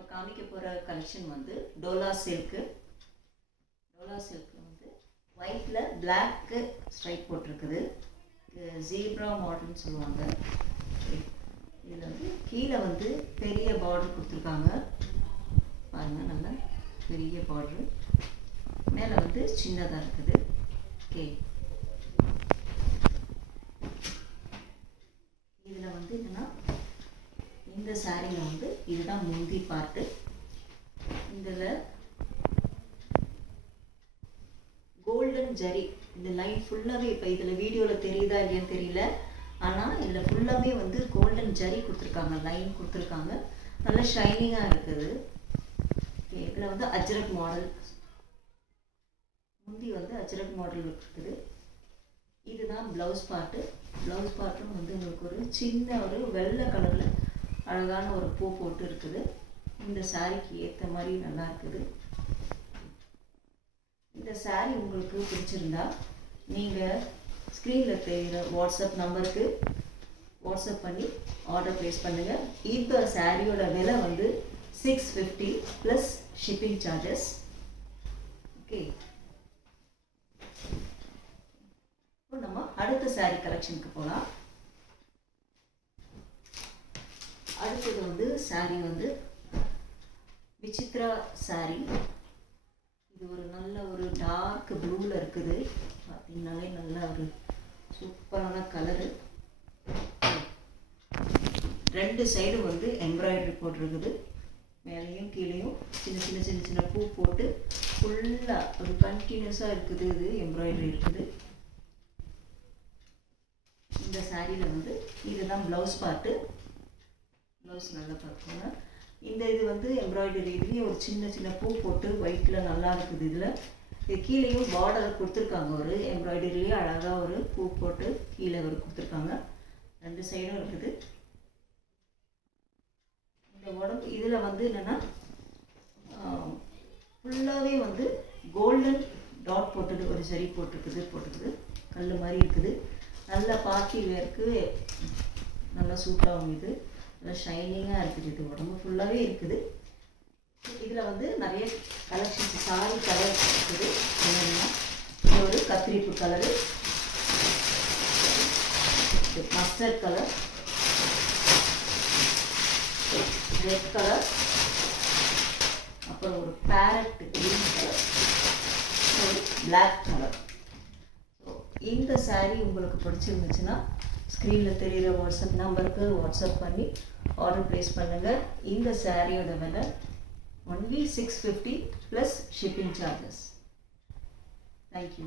இப்போ காமிக்க போகிற கலெக்ஷன் வந்து டோலா சில்க்கு. டோலா சில்கில் வந்து ஒயிட்டில் பிளாக்கு ஸ்ட்ரைப் போட்டிருக்குது. ஜீப்ரா மாடல்னு சொல்லுவாங்க. இதில் வந்து கீழே வந்து பெரிய பார்டர் கொடுத்துருக்காங்க பாருங்கள், நல்லா பெரிய பார்டரு. மேலே வந்து சின்னதாக இருக்குது. ஓகே, இதில் வந்து என்னென்னா இந்த சாரியில் வந்து இதுதான் முந்தி பார்ட்டு. இதில் கோல்டன் ஜரி இந்த லைன் ஃபுல்லாகவே, இப்போ இதில் வீடியோவில் தெரியுதா இல்லையான்னு தெரியல, ஆனால் இதில் ஃபுல்லாகவே வந்து கோல்டன் ஜரி கொடுத்துருக்காங்க, லைன் கொடுத்துருக்காங்க. நல்லா ஷைனிங்காக இருக்குது. இதில் வந்து அஜ்ரக் மாடல், முந்தி வந்து அஜ்ரக் மாடல் இருக்குது. இதுதான் ப்ளவுஸ் பார்ட்டு. ப்ளவுஸ் பார்ட்டும் வந்து உங்களுக்கு ஒரு சின்ன ஒரு வெள்ளை கலரில் அழகான ஒரு பூ போட்டு இருக்குது. இந்த சாரிக்கு ஏற்ற மாதிரி நல்லா இருக்குது. இந்த சாரி உங்களுக்கு பிடிச்சிருந்தா நீங்கள் ஸ்க்ரீனில் தெரிகிற வாட்ஸ்அப் நம்பருக்கு வாட்ஸ்அப் பண்ணி ஆர்டர் ப்ளேஸ் பண்ணுங்கள். இந்த சாரியோட விலை வந்து 650 ப்ளஸ் ஷிப்பிங் சார்ஜஸ். ஓகே, இப்போ நம்ம அடுத்த சாரி கலெக்ஷனுக்கு போகலாம். அடுத்தது வந்து சாரி வந்து விசித்ரா சாரி. இது ஒரு நல்ல ஒரு டார்க் ப்ளூவில் இருக்குது. பார்த்தீங்கன்னாலே நல்ல ஒரு சூப்பரான கலரு. ரெண்டு சைடும் வந்து எம்ப்ராய்டரி போட்டிருக்குது. மேலேயும் கீழேயும் சின்ன சின்ன சின்ன சின்ன பூ போட்டு ஃபுல்லாக ஒரு கண்டினியூஸாக இருக்குது. இது எம்ப்ராய்டரி இருக்குது. இந்த சாரியில் வந்து இதுதான் ப்ளவுஸ் பார்ட்டு. ப்ளவுஸ் நல்லா பார்த்துக்கோங்க. இந்த இது வந்து எம்ப்ராய்டரி, இதுலேயும் ஒரு சின்ன சின்ன பூ போட்டு ஒயிட்டில் நல்லா இருக்குது. இதில் இது கீழேயும் பார்டர் கொடுத்துருக்காங்க, ஒரு எம்ப்ராய்டரிலேயே அழகாக ஒரு பூ போட்டு கீழே ஒரு கொடுத்துருக்காங்க. ரெண்டு சைடும் இருக்குது. இந்த உடம்பு இதில் வந்து என்னென்னா ஃபுல்லாகவே வந்து கோல்டன் டாட் போட்டது, ஒரு சரி போட்டுருக்குது கல் மாதிரி இருக்குது. நல்ல பார்ட்டி வேருக்கு நல்லா சூட்டாகும். இது நல்லா ஷைனிங்காக இருக்குது. இது உடம்பு ஃபுல்லாகவே இருக்குது. இதில் வந்து நிறைய கலெக்ஷன்ஸ் சாரி கலர் இருக்குது. என்னென்னா இது ஒரு கத்திரிப்பு colour, mustard colour, red colour, அப்புறம் ஒரு பேரட் க்ரீன் கலர், ஒரு பிளாக் கலர். ஸோ இந்த சாரீ உங்களுக்கு பிடிச்சிருந்துச்சுன்னா ஸ்க்ரீனில் தெரிகிற வாட்ஸ்அப் நம்பருக்கு வாட்ஸ்அப் பண்ணி ஆர்டர் ப்ளேஸ் பண்ணுங்கள். இந்த சாரியோட விலை only 650 plus shipping charges. Thank you.